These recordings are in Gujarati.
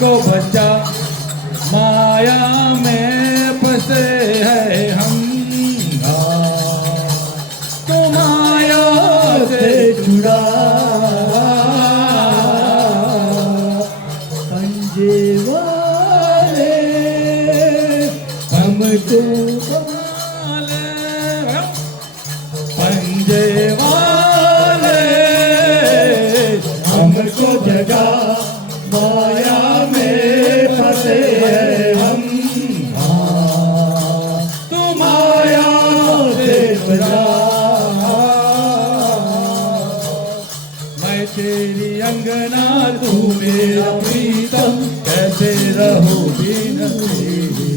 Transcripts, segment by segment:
हमको बचा, माया में फंसे हैं हम, तो माया से छुड़ा पंजे वाले हमको, पंजे वाले हमको जगा, माया में फंसे हैं हम, तो माया से बचा। मैं तेरी अंगना तू मेरा प्रीतम, कैसे रहो बिन तेरे,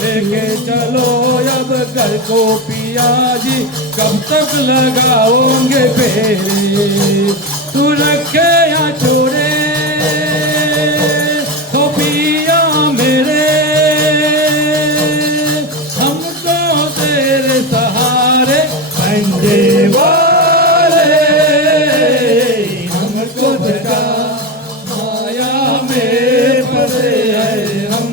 लेके चलो अब घर को पिया जी, कब तक लगाओगे फेरे, तू रखे या छोड़े तो पिया मेरे, हमको तेरे सहारे पंजे वाले हमको जगा, माया में फंसे हैं हम,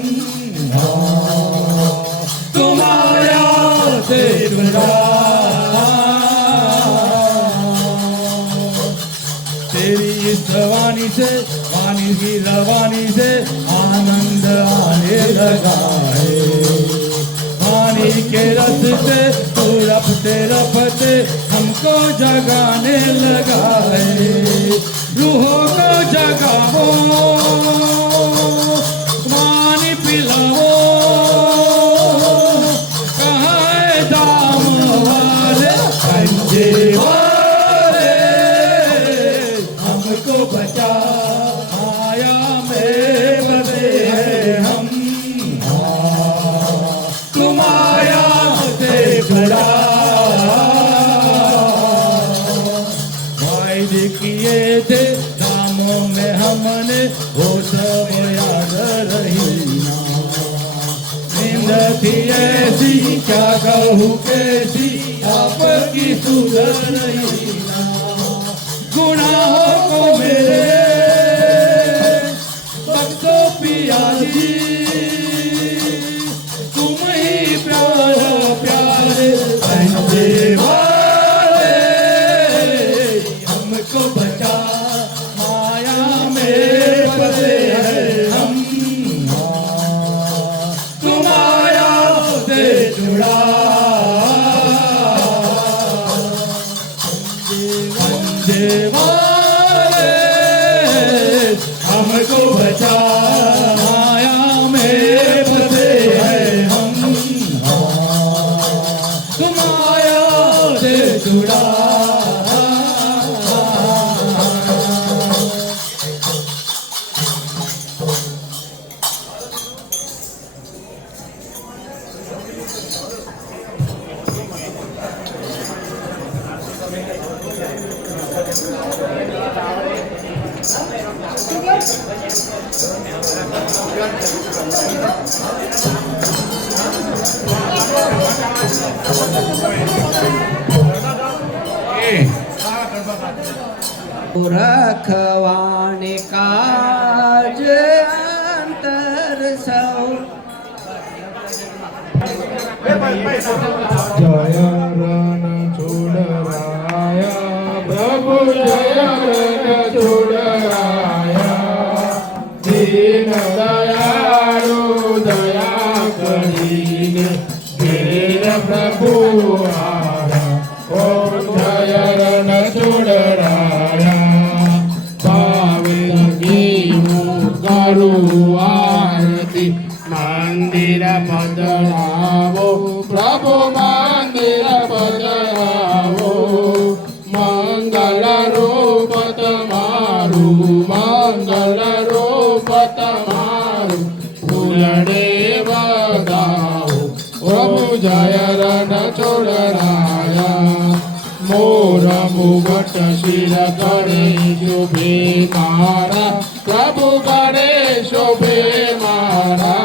तो माया से छुड़ा। तेरी इस वाणी से, वाणी की रवानी से आनंद आने लगा है, वाणी के रस से तू रफते रफते हमको जगाने लगा है, रूहों को जगाओ, वाणी पिलाओ, कहाँ है दाम वाले पंजे वाले हमको बचा, माया में फंसे हैं हम, तू माया से छुड़ा। वायदे किए थे दामों में हमने, वो सब याद रही ना, नींद थी ऐसी क्या कहूँ कैसी, आपकी सुधर रही ना, गुनाहों को मेरे बख्शो पिया जी, तुम ही प्यारा प्यारे पंजे वाले हमको बचा, माया में फंसे हैं हम, तू माया से जुड़ा। पंजे वाले हमको बचा, माया में फंसे हैं हम, तू माया से जुड़ा। रखवाने काज अंतर सौ, जय रण छुड़ाया प्रभु, जय रण छुड़ाया, दीन दयाळु दया करीने तेरे प्रभु आया, ओम जय रण छुड़ाया, भावे लगी करू आरती, मंदिर बदलावो प्रभु, मंदिर बदलावो, मंगल रूप तमारू, मंगल रूप तमारू, फूलड़े बदाओ प्रभु, जय रण छुड़ाया, मोर मुगट शिर करे शोभे मारा, प्रभु करे शोभे मारा,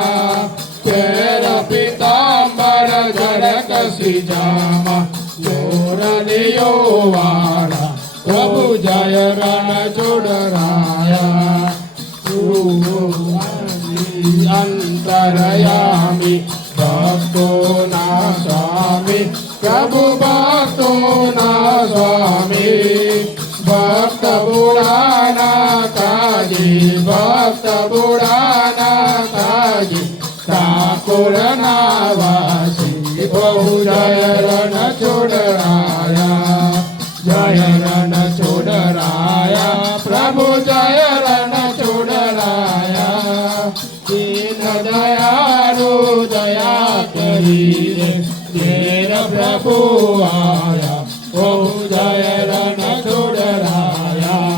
तेरा पीतांबर जड़क सिजामा, जोर लियो वारा, प्रभु जय रण छुड़ाया, દર્શયામિ ભક્તોના સ્વામી પ્રભુ ભક્તોના સ્વામી ભક્ત બુડાના કાજી ભક્ત બુડાના કાજી ઠાકોરના વાસી બહુ જય રણ છોડરાયા જય રણ છોડરાયા પ્રભુ જય રણ છોડરાયા દીન દયાળુ દયા કરીને દેર પ્રભુ આયા બહુ જય રણ છોડરાયા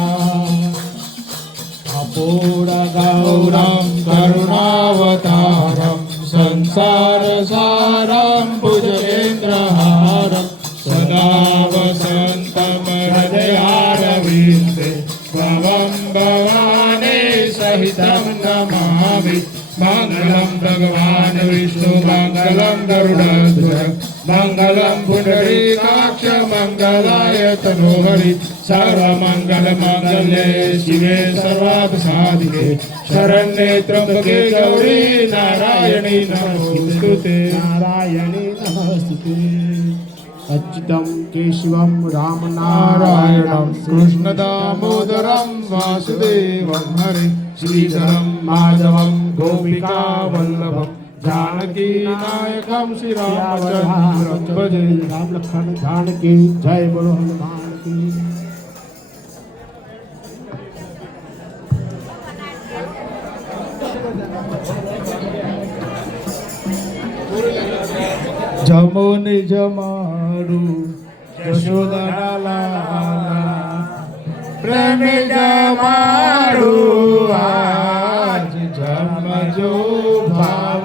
અપૂર ગૌરમ કરુણાવતારમ સંસાર સારમ ભુજેન્દ્રહારમ સદા વસંતમ હૃદયારવિંદે ભવં ભવાને સહિતમ નમામિ મંગલમ ભગવાન વિષ્ણુ મંગલમ ગરુડધ્વજ મંગલમ પુંડરીકાક્ષ મંગલાય તનોહરિ સર્વમંગલ મંગલે શિવે સર્વાર્થ સાધિકે શરણ્યે ત્ર્યંબકે ગૌરી નારાયણી નમોસ્તુતે નારાયણી નમોસ્તુતે અચ્યુતમ કેશવમ રામ નારાયણમ કૃષ્ણ દામોદરમ વાસુદેવમ હરે શ્રીધરમ માધવમ ગોપિકા વલ્લભમ जानकी नायकम श्री रामचंद्र भजे राम लखन जानकी जय बोलो हनुमान की जमुनि जमारू यशोदा लाला प्रेम जमारू आज जमजो भाव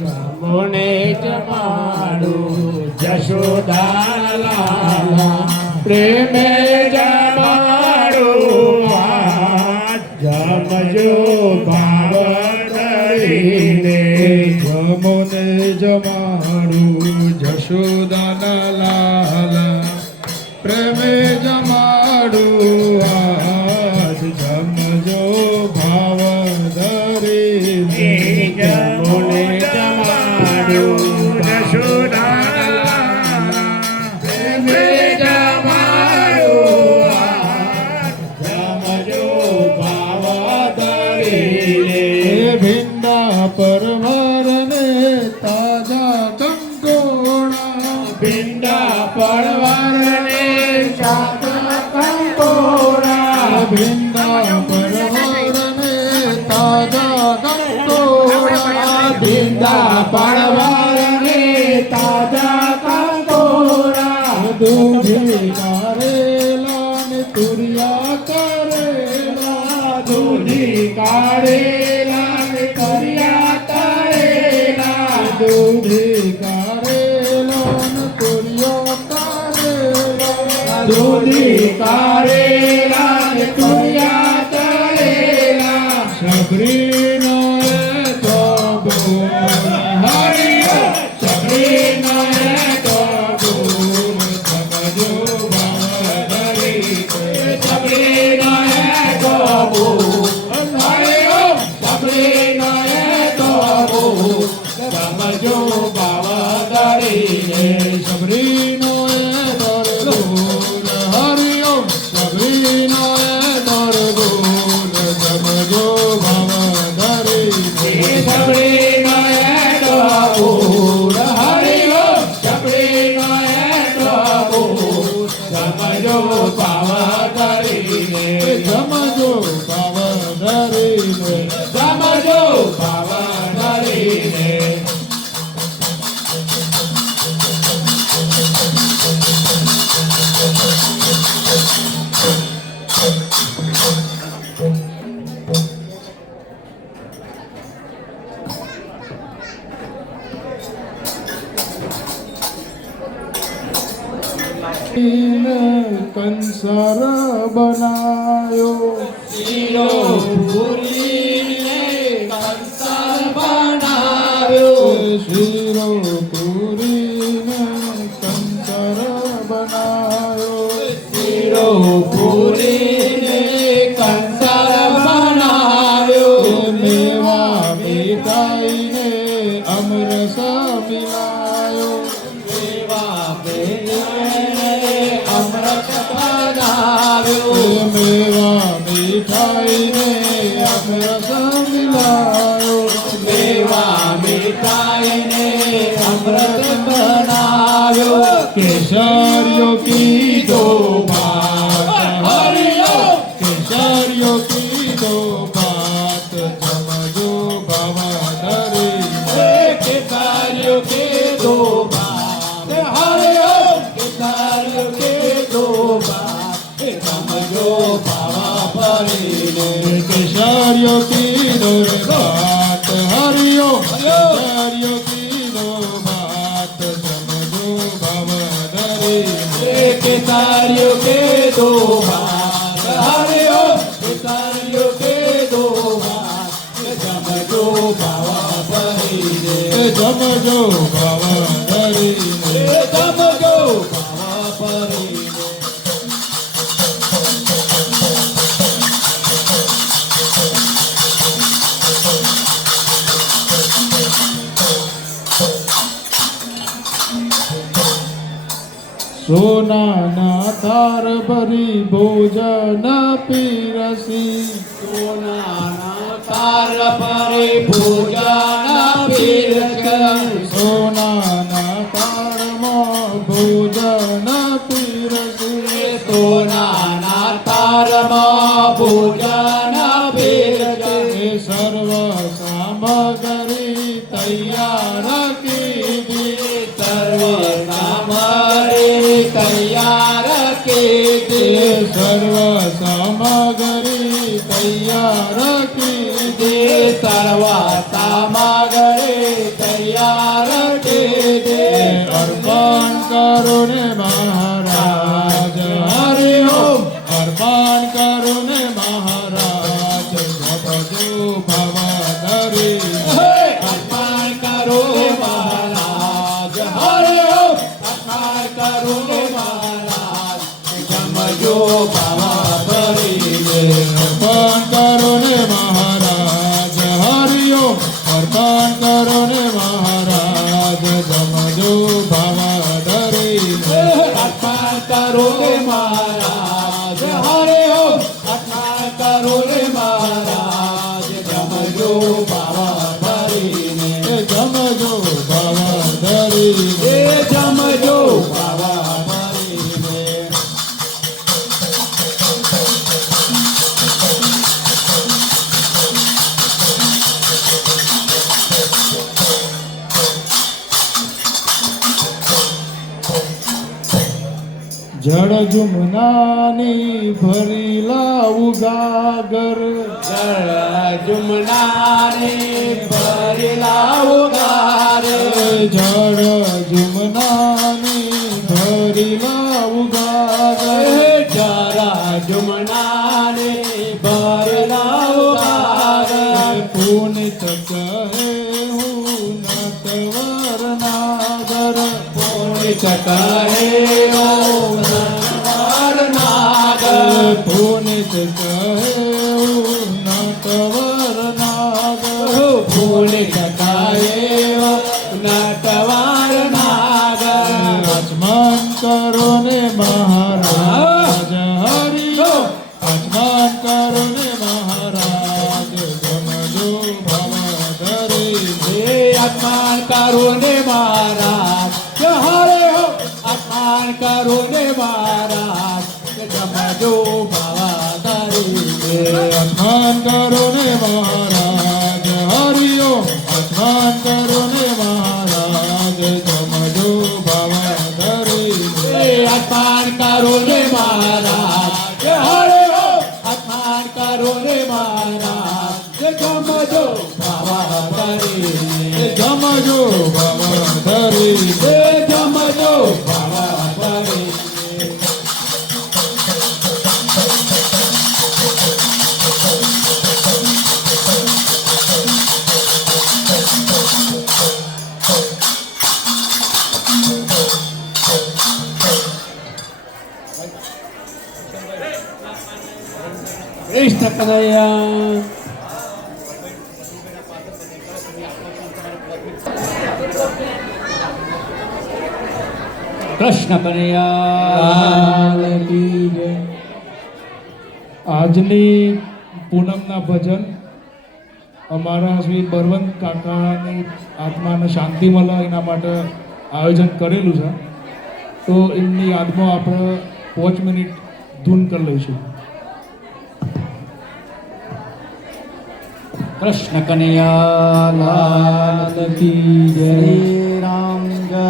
जमुने जमारू यशोदा लाला प्रेम जमारू जमजो भाव धरीने जमुने जमारू यशोदा लाला प्रेम जमारू आज जमजो भाव धरीने जमुने जमारू यशोदा प्रेम जमारू जमजो भाव धरीने भिंडा परवरने ताजा कंकोड़ा भिंडा परवरने ताजा कंकोड़ा भिंडा परवरने ताजा कंकोड़ा भिंडा परवरने ताजा कंकोड़ा दूधी कारेला ने तुरिया करेला दूधी कारेला ने तुरिया करेला दूधी कारेला ने तुरिया करेला दूधी कारेला ने तुरिया करेला सबरी कंसर बनायो शीरो पूरी ने कंसर बनायो शीरो पूरी ने कंसर बनायो शीरो पूरी ने कंसर बनायो રથ બનાવ્યો મેવા મીઠાઈને અમરસ મિલાયો મેવા મીઠાઈને અમૃત બનાવ્યો કેસરિયો કીધો ભાત હરિયો કેસરિયો કીધો ભાત જમજો ભવધરી કેસરિયો કીધો ભાત હરિયો કેસરિયો કીધો ભાત જમજો ભવધરી કેસરિયો કીધો ભાત હરિયો કેસરિયો કીધો ભાત જમજો ભવધરી કેસરિયો કીધો ભાત હરિયો કેસરિયો કીધો ભાત જમજો ભવધરી જમજો ભવધરી જમજો ભવધરી સોનાના થાર ભરી ભોજન પીરસી સોનાના થાર ભરી ભોજન પીરસી સોનાના થારમાં ભોજન પીરસી સોનાના થારમાં ભોજન પીરસી સર્વ સામગ્રી તૈયાર કીધી સર્વ સામગ્રી તૈયાર કીધી સર્વ સામગ્રી તૈયાર કીધી સર્વ સામગ્રી તૈયાર કીધી અર્પણ કરો ને મહારાજ હરિ ઓમ અર્પણ કરો ને મહારાજ જપજો ભવધરી અર્પણ કરો મહારાજ હરિ ઓમ અર્પણ કરો મહારાજ જમજો ભવધરી અર્પણ કરો ને મહારાજ હરિ ઓમ અર્પણ કરો ને મહારાજ જમજો ભવધરી અર્પણ કરો ને મહારાજ હરિ ઓમ અર્પણ કરો ને મહારાજ જમજો ભવધરી જમજો ભવધરી જમજો ભવધરી જળ જુમનાની ભરી લાવું ગાગર જળ જુમનાની ભરી લાવું ગાગર જળ જુમનાની ભરી લાવું ગાગર જરા જુમનાની ભરી લાવું ગાગર પુનિત કહે હું નટવર નાગર પુનિત કહે પુનિત કહે નટવર નાગર પુનિત કહે નટવર નાગર અચમન કરો ને મહારાજ હરિ અચમન કરો ને મહારાજ જમજો ભવધરી અચમન કરો ને મહારાજ હરે હો અપમાન કરો ને મહારાજ જમજો ભવધરી અપમાન કરો ને મહારાજ હરિ ઓમ અપમાન કરો ને મહારાજ જમજો ભવધરી અપમાન કરો ને મહારાજ હરિ ઓમ અપમાન કરો ને મહારાજ જમજો ભવધરી જમજો ભવધરી જમજો ભવધરી કૃષ્ણ કનૈયા કૃષ્ણ કનૈયા આજની પૂનમના ભજન અમારા શ્રી બળવંત કાકાની આત્માને શાંતિ મળે એના માટે આયોજન કરેલું છે. તો એમની યાદમાં આપણે 5 મિનિટ ધૂન કરી લઈશું. કૃષ્ણ કનૈયા લાલ કી જય. રામ જય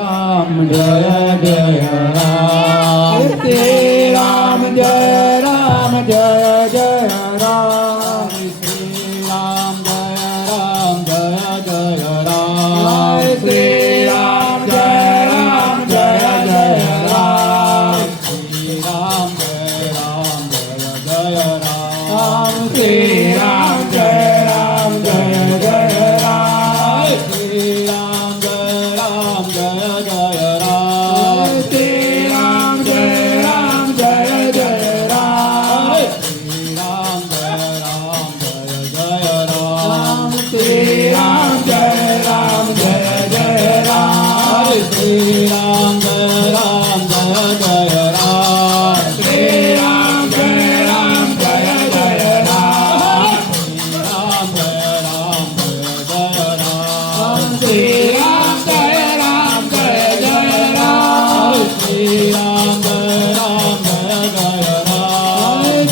રામ જય જય રામ. શ્રી રામ જય રામ જય જય રામ. શ્રી રામ જય રામ જય જય રામ. શ્રી રામ જય રામ જય જય રામ. શ્રી રામ જય રામ જય જય રામ. શ્રી રામ જય રામ જય જય રામ. શ્રી રામ જય રામ જય જય રામ. શ્રી રામ જય રામ જય જય રામ. શ્રી રામ જય રામ જય જય રામ. શ્રી રામ જય રામ જય જય રામ. શ્રી રામ જય રામ જય જય રામ. શ્રી રામ જય રામ જય જય રામ. શ્રી રામ જય રામ જય જય રામ. શ્રી રામ જય રામ જય જય રામ. શ્રી રામ જય રામ જય જય રામ.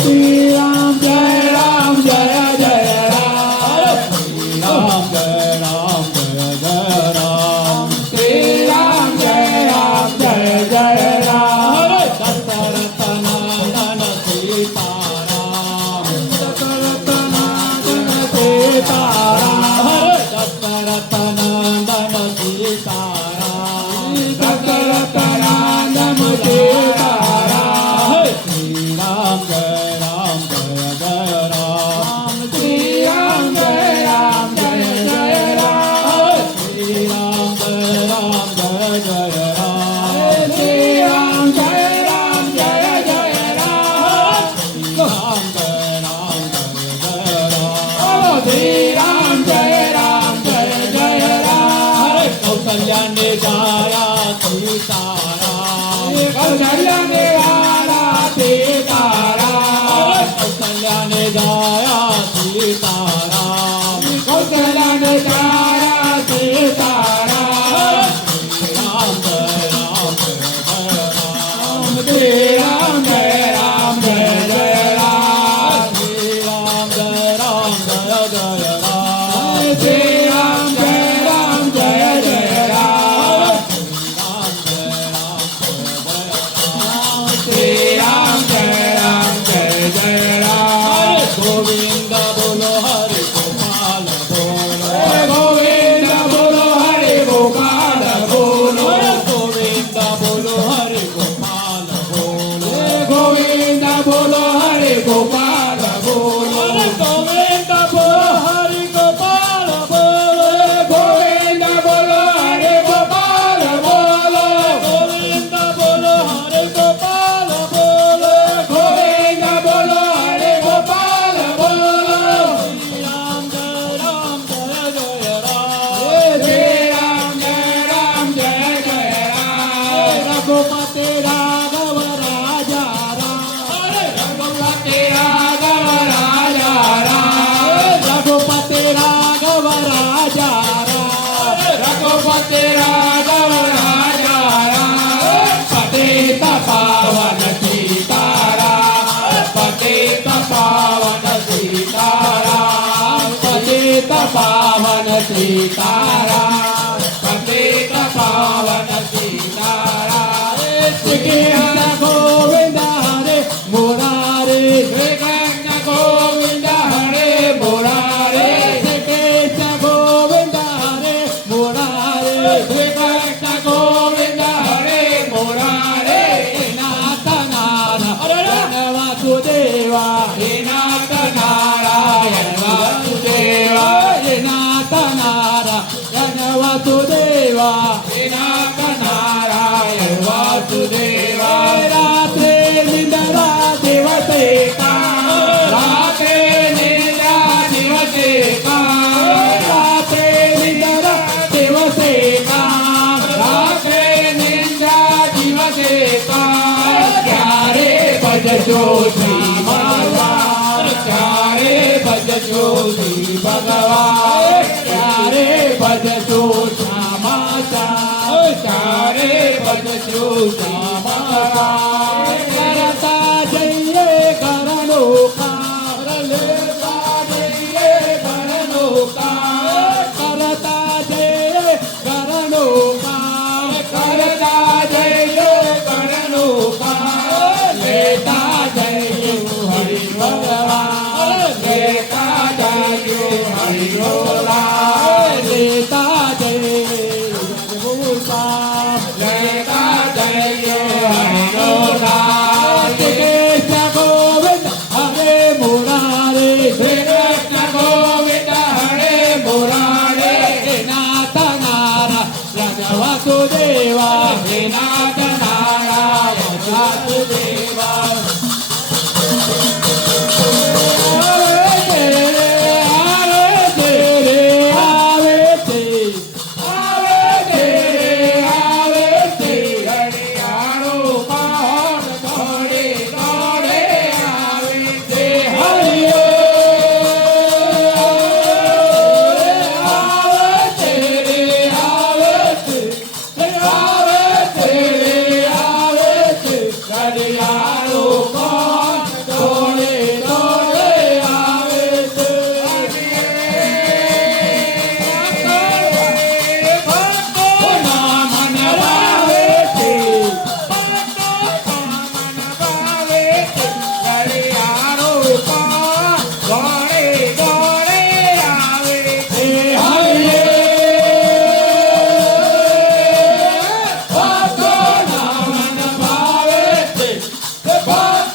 શ્રી રામ જય રામ જય જય રામ. શ્રી રામ જય રામ જય જય રામ. શ્રી રામ જય રામ જય જય રામ. દશરથ નંદન સીતારામ. દશરથ નંદન સીતારામ. દશરથ નંદન સીતારામ. દશરથ નંદન સીતારામ. શ્રી રામ જય રામ જય જય રામ. શ્રી રામ જય રામ જય જય રામ. શ્રી રામ જય રામ જય જય રામ. શ્રી રામ જય રામ જય જય રામ. શ્રી રામ જય રામ જય જય રામ. શ્રી રામ જય રામ જય જય રામ. કૌશલ્યા ને ગાયા સીતારામ. કૌશલ્યા ને ગાયા સીતારામ. કૌશલ્યા ને ગાયા સીતારામ. કૌશલ્યા ને ગાયા સીતારામ. શ્રી રામ જય રામ જય જય રામ. શ્રી રામ જય રામ જય જય રામ. શ્રી રામ જય રામ જય જય રામ. શ્રી રામ જય રામ જય જય રામ. શ્રી રામ જય રામ જય જય રામ. ગોવિંદ બોલો હરે ગોપાલ બોલો. ગોવિંદ બોલો હરે ગોપાલ બોલો. ગોવિંદ બોલો હરે ગોપાલ બોલો. ગોવિંદ બોલો હરે ગોપાલ બોલો. ગોવિંદ બોલો હરે ગોપાલ બોલો. ગોવિંદ બોલો હરે ગોપાલ બોલો. ગોવિંદ બોલો હરે ગોપાલ બોલો. ગોવિંદ બોલો હરે ગોપાલ બોલો. શ્રી રામ જય રામ જય જય રામ. શ્રી રામ જય રામ જય જય રામ. રઘુપતિ રાઘવ રાજા રામ. રઘુપતિ રાઘવ રાજા રામ. રઘુપતિ રાઘવ રાજા રામ. રઘુપતિ રાઘવ રાજા રામ. પતિત પાવન સીતારામ. પતિત પાવન સીતારામ. પતિત પાવન સીતારામ. પતિત પાવન સીતારામ. શ્રી કૃષ્ણ ગોવિંદ હરે મુરારે. શ્રી કૃષ્ણ ગોવિંદ હરે મુરારે. શ્રી કૃષ્ણ ગોવિંદ હરે મુરારે. શ્રી કૃષ્ણ ગોવિંદ હરે મુરારે. નાથ નારાયણ વાસુદેવા. હે નાથ નારાયણ વાસુદેવા. હે નાથ નારાયણ વાસુદેવા. હે નાથ નારાયણ વાસુદેવા. રાત્રે નિંદ્રા દિવસે કામ. રાત્રે નિંદ્રા દિવસે કામ. રાત્રે નિંદ્રા દિવસે કામ. રાત્રે નિંદ્રા દિવસે કામ. ક્યારે ભજજો શ્રી માતા. બનશું શ્યામરા કરતા જઈએ ઘરનો કામ લેતા જઈએ ઘરનો કામ કરતા જઈએ ઘરનો કામ કરતા જઈએ ઘરનો કામ લેતા જઈએ હરિ ભગવાન લેતા જઈએ હરિ ભગવાન લેતા જઈએ લેતા જઈએ હરિ ભગવાન કૃષ્ણ ગોવિંદ હરે મુરારે શ્રી કૃષ્ણ ગોવિંદ હરે મુરારે હે નાથ નારાયણ વાસુદેવા હે નાથ નારાયણ વાસુદેવા Bye.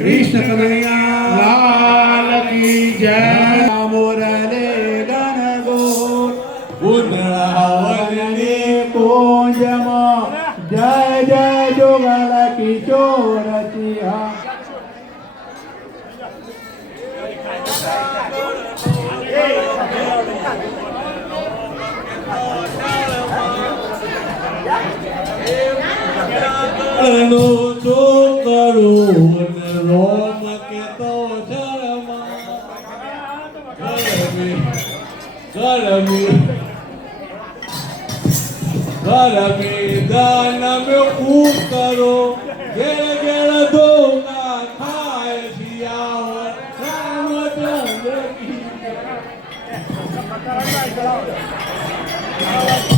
કૃષ્ણ કનૈયા લાલ કી જય. મોરલે ગણ ગોર વૃંદાવનની કુંજમાં જય જય જોગલ કિશોર સિંહા. નો છોકરો રોમ કે તો ગરમી દાન મે ઉતરો ઘેર ઘેર ધોકા ખાય શિયાળ રામચંદ્ર કી જય.